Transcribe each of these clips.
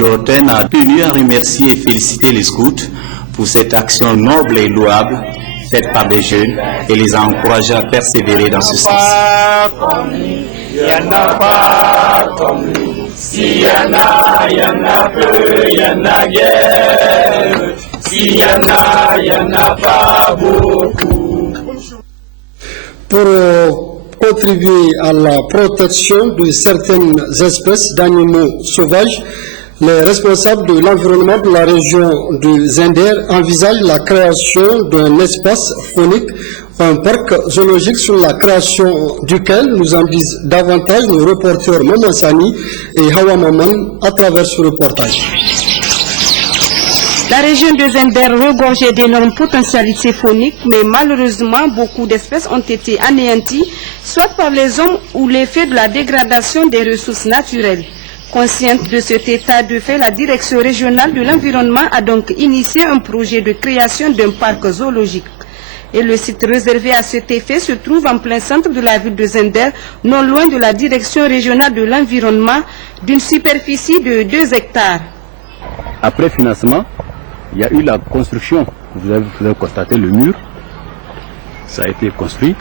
L'Orten a tenu à remercier et féliciter les scouts pour cette action noble et louable faite par des jeunes et les a encouragés à persévérer dans ce sens. Il n'y en a pas comme nous. S'il y en a peu, il y en a guère. S'il y en a pas beaucoup. Pour contribuer à la protection de certaines espèces d'animaux sauvages, les responsables de l'environnement de la région de Zender envisagent la création d'un espace faunique, un parc zoologique sur la création duquel nous en disent davantage nos reporters Maman Sani et Hawa Maman à travers ce reportage. La région de Zender regorgeait d'énormes potentialités fauniques, mais malheureusement, beaucoup d'espèces ont été anéanties, soit par les hommes ou l'effet de la dégradation des ressources naturelles. Consciente de cet état de fait, la direction régionale de l'environnement a donc initié un projet de création d'un parc zoologique. Et le site réservé à cet effet se trouve en plein centre de la ville de Zender, non loin de la direction régionale de l'environnement, d'une superficie de 2 hectares. Après financement, il y a eu la construction. Vous avez constaté le mur, ça a été construit.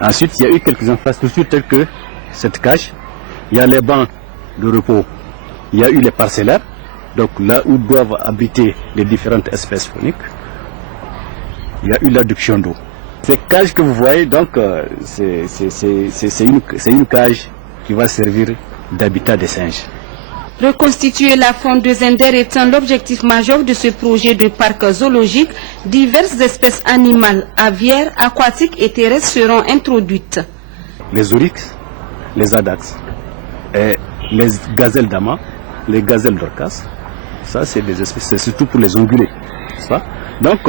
Ensuite, il y a eu quelques infrastructures telles que cette cage. Il y a les bancs de repos. Il y a eu les parcellaires, donc là où doivent habiter les différentes espèces fauniques. Il y a eu l'adduction d'eau. Ces cages que vous voyez, donc, c'est une cage qui va servir d'habitat des singes. Reconstituer la faune de Zender étant l'objectif majeur de ce projet de parc zoologique, diverses espèces animales, aviaires, aquatiques et terrestres seront introduites. Les oryx, les adax, et les gazelles d'ama, les gazelles d'orcas, ça c'est des espèces, c'est surtout pour les ongulés. Donc,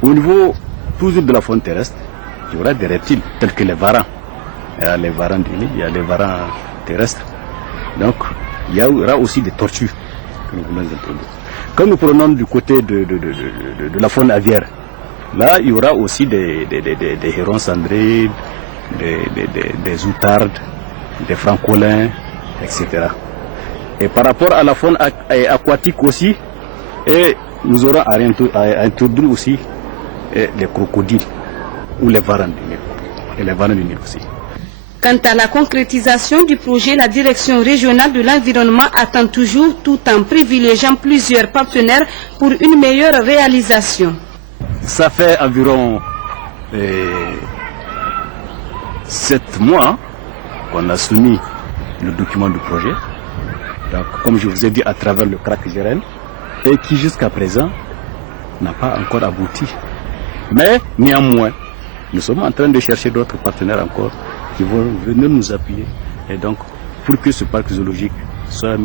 au niveau toujours de la faune terrestre, il y aura des reptiles tels que les varans. Il y a les varans du lit, il y a les varans terrestres. Donc, il y aura aussi des tortues que nous voulons introduire. Quand nous prenons du côté de la faune aviaire, là, il y aura aussi des hérons cendrés, des outardes, des francolins, etc. Et par rapport à la faune aquatique aussi, et nous aurons à introduire aussi les crocodiles ou les varans du Nil, et les varans du Nil aussi. Quant à la concrétisation du projet, la direction régionale de l'environnement attend toujours tout en privilégiant plusieurs partenaires pour une meilleure réalisation. Ça fait environ 7 mois qu'on a soumis le document du projet, donc, comme je vous ai dit, à travers le CRAC GRN, et qui jusqu'à présent n'a pas encore abouti. Mais néanmoins, nous sommes en train de chercher d'autres partenaires encore qui vont venir nous appuyer, et donc pour que ce parc zoologique soit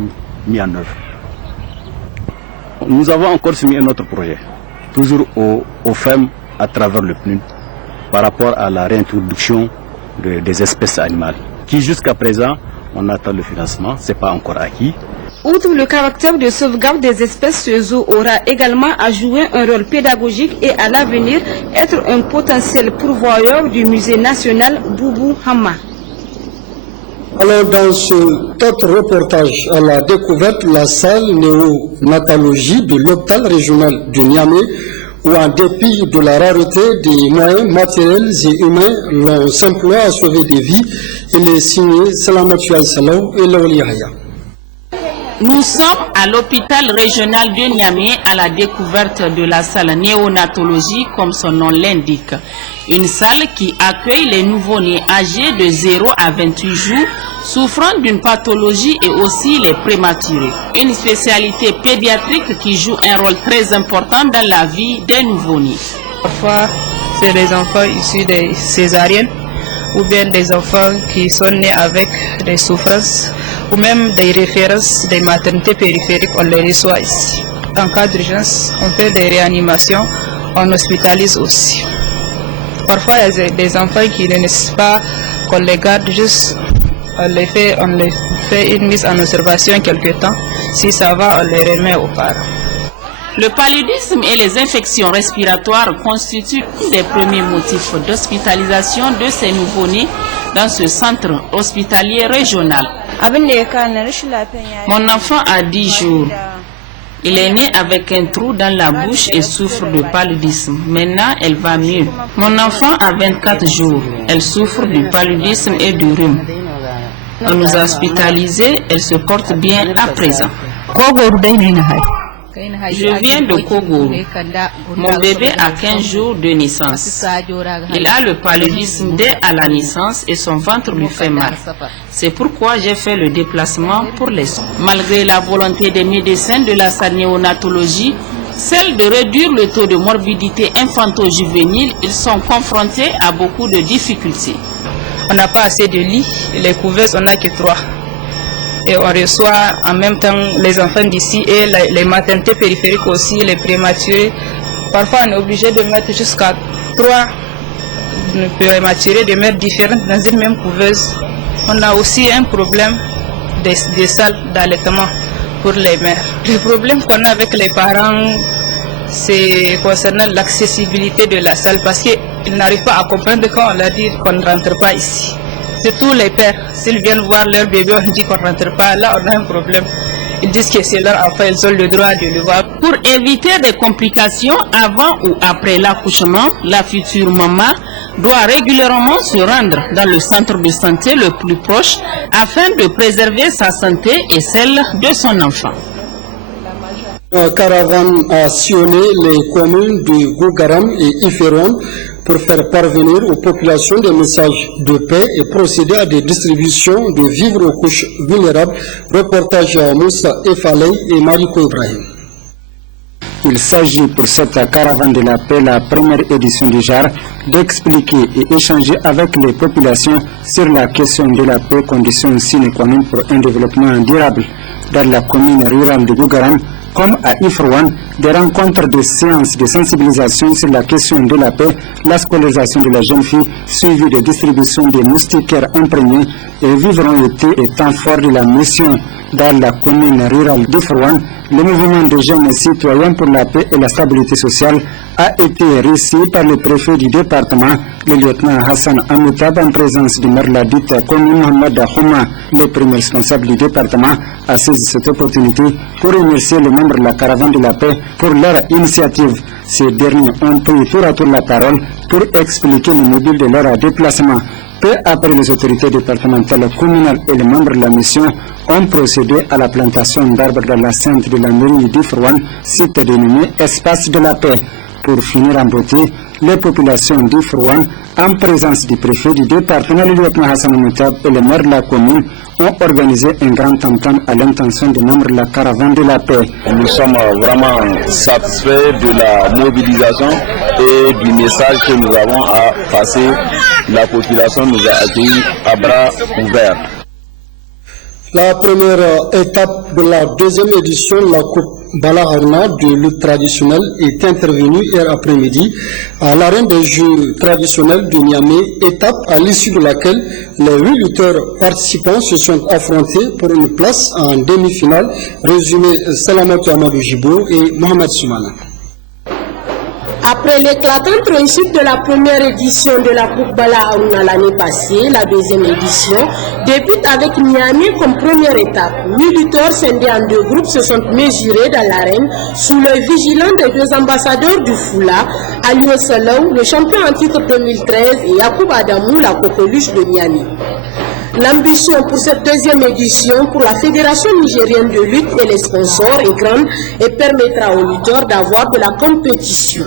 mis en œuvre. Nous avons encore soumis un autre projet, toujours aux femmes à travers le PNUD, par rapport à la réintroduction des espèces animales, qui jusqu'à présent, on attend le financement, ce n'est pas encore acquis. Outre le caractère de sauvegarde des espèces, ce zoo aura également à jouer un rôle pédagogique et à l'avenir être un potentiel pourvoyeur du musée national Boubou Hama. Alors dans cet autre reportage à la découverte, la salle néonatologie de l'hôpital régional de Niamey, où en dépit de la rareté des moyens matériels et humains, l'on s'emploie à sauver des vies. Il est signé Salamatou Al-Salaw et Laoli Haya. Nous sommes à l'hôpital régional de Niamey à la découverte de la salle néonatologie comme son nom l'indique. Une salle qui accueille les nouveau-nés âgés de 0 à 28 jours souffrant d'une pathologie et aussi les prématurés. Une spécialité pédiatrique qui joue un rôle très important dans la vie des nouveau-nés. Parfois, c'est des enfants issus des césariennes ou bien des enfants qui sont nés avec des souffrances ou même des références des maternités périphériques, on les reçoit ici. En cas d'urgence, on fait des réanimations, on hospitalise aussi. Parfois, il y a des enfants qui ne nécessitent pas qu'on les garde, juste on les fait une mise en observation quelque temps. Si ça va, on les remet aux parents. Le paludisme et les infections respiratoires constituent un des premiers motifs d'hospitalisation de ces nouveau-nés dans ce centre hospitalier régional. Mon enfant a 10 jours. Il est né avec un trou dans la bouche et souffre de paludisme. Maintenant, elle va mieux. Mon enfant a 24 jours. Elle souffre du paludisme et du rhume. On nous a hospitalisés. Elle se porte bien à présent. Je viens de Kogourou. Mon bébé a 15 jours de naissance. Il a le paludisme dès à la naissance et son ventre lui fait mal. C'est pourquoi j'ai fait le déplacement pour les soins. Malgré la volonté des médecins de la salle néonatologie, celle de réduire le taux de morbidité infanto-juvénile, ils sont confrontés à beaucoup de difficultés. On n'a pas assez de lits, les couveuses, on n'a que 3. Et on reçoit en même temps les enfants d'ici et les maternités périphériques aussi, les prématurés. Parfois on est obligé de mettre jusqu'à 3 prématurés, de mettre différentes dans une même couveuse. On a aussi un problème des salles d'allaitement pour les mères. Le problème qu'on a avec les parents, c'est concernant l'accessibilité de la salle parce qu'ils n'arrivent pas à comprendre quand on leur dit qu'on ne rentre pas ici. Surtout les pères, s'ils viennent voir leur bébé, on dit qu'on ne rentre pas, là on a un problème. Ils disent que c'est leur enfant, ils ont le droit de le voir. Pour éviter des complications avant ou après l'accouchement, la future maman doit régulièrement se rendre dans le centre de santé le plus proche afin de préserver sa santé et celle de son enfant. La caravane a sillonné les communes de Gougaram et Iferouane pour faire parvenir aux populations des messages de paix et procéder à des distributions de vivres aux couches vulnérables. Reportage à Moussa Efalei et Mariko Ibrahim. Il s'agit pour cette caravane de la paix, la première édition du genre, d'expliquer et échanger avec les populations sur la question de la paix, condition sine qua non pour un développement durable. Dans la commune rurale de Gougaram, comme à Iferouane, des rencontres de séances de sensibilisation sur la question de la paix, la scolarisation de la jeune fille, suivie de distribution des moustiquaires imprégnés et vivront été et temps fort de la mission. Dans la commune rurale d'Iferouane, le mouvement de jeunes citoyens pour la paix et la stabilité sociale a été réussi par le préfet du département, le lieutenant Hassan Amoutab, en présence du maire de la dite commune Mohamed Houma. Le premier responsable du département a saisi cette opportunité pour remercier les membres de la caravane de la paix pour leur initiative. Ces derniers ont pris tour à tour la parole pour expliquer le mobile de leur déplacement. Peu après, les autorités départementales, communales et les membres de la mission ont procédé à la plantation d'arbres dans la centre de la mairie d'Iferouane, site dénommé Espace de la Paix. Pour finir en beauté, les populations d'Iferouane, en présence du préfet du département, le lieutenant Hassan Moutab et le maire de la commune, ont organisé un grand tam-tam à l'intention des membres de la caravane de la paix. Nous sommes vraiment satisfaits de la mobilisation et du message que nous avons à passer. La population nous a accueillis à bras ouverts. La première étape de la deuxième édition de la Coupe Bala Harouna de lutte traditionnelle est intervenue hier après-midi à l'arène des Jeux traditionnels de Niamey, étape à l'issue de laquelle les 8 lutteurs participants se sont affrontés pour une place en demi-finale. Résumé Salamatou Amadou Jibo et Mohamed Soumana. Après l'éclatante réussite de la première édition de la Coupe Bala Harouna l'année passée, la deuxième édition débute avec Niamey comme première étape. 8 lutteurs scindés en 2 groupes se sont mesurés dans l'arène sous l'œil vigilant des 2 ambassadeurs du Foula, Alio Salaou, le champion en titre 2013, et Yacoub Adamou, la coqueluche de Niamey. L'ambition pour cette deuxième édition pour la Fédération nigérienne de lutte et les sponsors est grande et permettra aux lutteurs d'avoir de la compétition.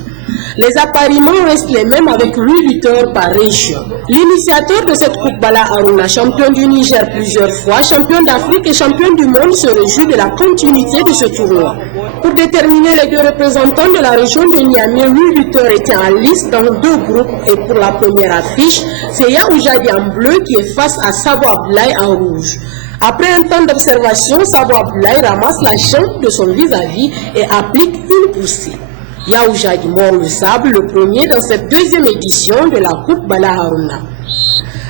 Les appariements restent les mêmes avec 8 lutteurs par région. L'initiateur de cette Coupe Bala Harouna, champion du Niger plusieurs fois, champion d'Afrique et champion du monde, se réjouit de la continuité de ce tournoi. Pour déterminer les 2 représentants de la région de Niamey, 8 lutteurs étaient en liste dans 2 groupes et pour la première affiche, c'est Yaoujadi en bleu qui est face à Sabo Abdoulaye en rouge. Après un temps d'observation, Sabo Abdoulaye ramasse la jambe de son vis-à-vis et applique une poussée. Yaoujadi mord le sable, le premier dans cette deuxième édition de la Coupe Bala Harouna.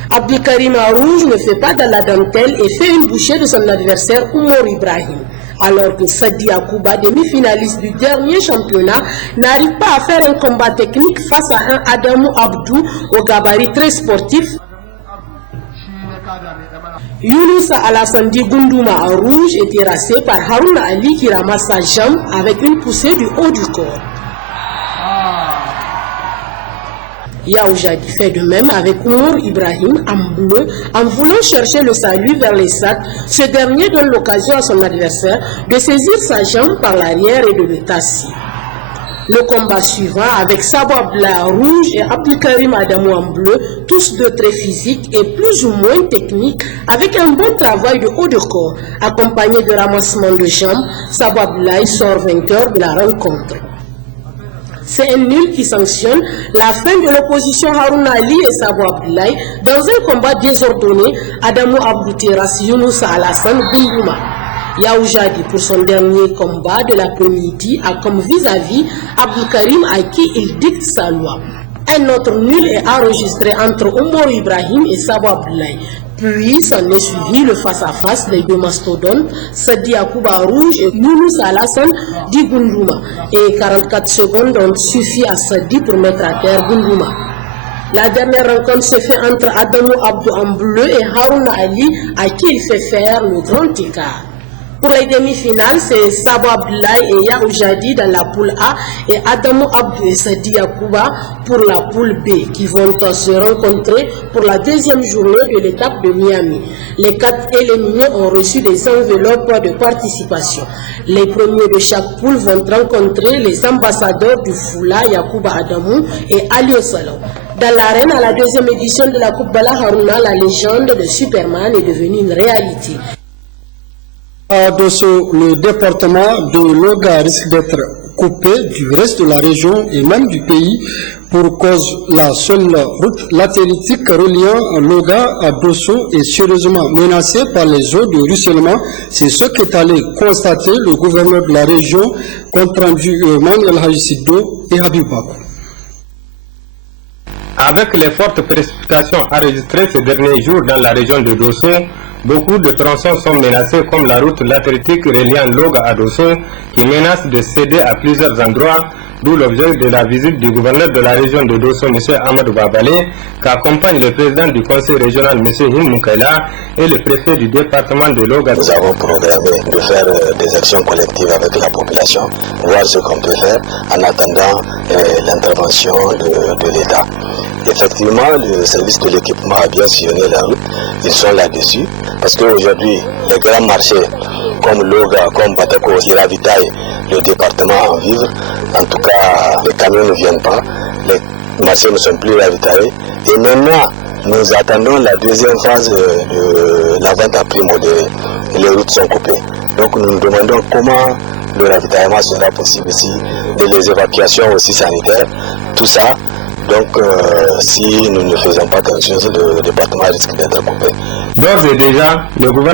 Abdelkarim en rouge ne fait pas dans la dentelle et fait une bouchée de son adversaire Oumar Ibrahim. Alors que Sadi Akouba, demi-finaliste du dernier championnat, n'arrive pas à faire un combat technique face à un Adamou Abdou au gabarit très sportif. Younousa Alassane Gunduma en rouge est terrassé par Harouna Ali qui ramasse sa jambe avec une poussée du haut du corps. Yaoujadi fait de même avec Oumar Ibrahim en bleu en voulant chercher le salut vers les sacs. Ce dernier donne l'occasion à son adversaire de saisir sa jambe par l'arrière et de le tasser. Le combat suivant avec Sabo Abdoulaye en rouge et Abdelkarim Adamou en bleu, tous deux très physiques et plus ou moins techniques, avec un bon travail de haut de corps, accompagné de ramassement de jambes. Sabo Abdoulaye sort vainqueur de la rencontre. C'est un nul qui sanctionne la fin de l'opposition Harouna Ali et Sabo Abdoulaye dans un combat désordonné. Adamou Abdou terrasse Younousa Alassane Gunduma. Yaoujadi, pour son dernier combat de l'après-midi, a comme vis-à-vis Abdelkarim à qui il dicte sa loi. Un autre nul est enregistré entre Oumar Ibrahim et Sabo Abdoulaye. Puis s'en est suivi le face-à-face des deux mastodontes, Sadi Akouba rouge et Younousa Alassane dit Gunduma. Et 44 secondes ont suffi à Sadi pour mettre à terre Gunduma. La dernière rencontre se fait entre Adamou Abdou en bleu et Harouna Ali à qui il fait faire le grand écart. Pour les demi-finales, c'est Sabo Abdoulaye et Yaoujadi dans la poule A et Adamou Abdou et Sadi Akouba pour la poule B qui vont se rencontrer pour la deuxième journée de l'étape de Miami. Les 4 éliminés ont reçu des enveloppes de participation. Les premiers de chaque poule vont rencontrer les ambassadeurs du Foula, Yakouba Adamou et Ali Salon. Dans l'arène, à la deuxième édition de la Coupe Bala Harouna, la légende de Superman est devenue une réalité. À Dosso, le département de Loga risque d'être coupé du reste de la région et même du pays pour cause la seule route latéritique reliant Loga à Dosso est sérieusement menacée par les eaux de ruissellement. C'est ce qu'est allé constater le gouverneur de la région, compte rendu Manuel Hajisido et Habib Bakou. Avec les fortes précipitations enregistrées ces derniers jours dans la région de Dosso, beaucoup de tronçons sont menacés comme la route latéritique reliant Loga à Dosso qui menace de céder à plusieurs endroits, d'où l'objet de la visite du gouverneur de la région de Dosso, M. Amadou Babale, qu'accompagne le président du conseil régional, M. Him Moukaila, et le préfet du département de Loga. Nous avons programmé de faire des actions collectives avec la population, voir ce qu'on peut faire en attendant l'intervention de l'État. Effectivement, le service de l'équipement a bien sillonné la route, ils sont là-dessus, parce qu'aujourd'hui, les grands marchés comme Loga, comme Batako, qui ravitaillent le département en vivres, en tout cas, les camions ne viennent pas, les marchés ne sont plus ravitaillés, et maintenant, nous attendons la deuxième phase de la vente à prix modéré, les routes sont coupées. Donc nous nous demandons comment le ravitaillement sera possible ici, et les évacuations aussi sanitaires, tout ça. Donc, si nous ne faisons pas quelque chose, le département risque d'être coupé. D'ores et déjà, le gouvernement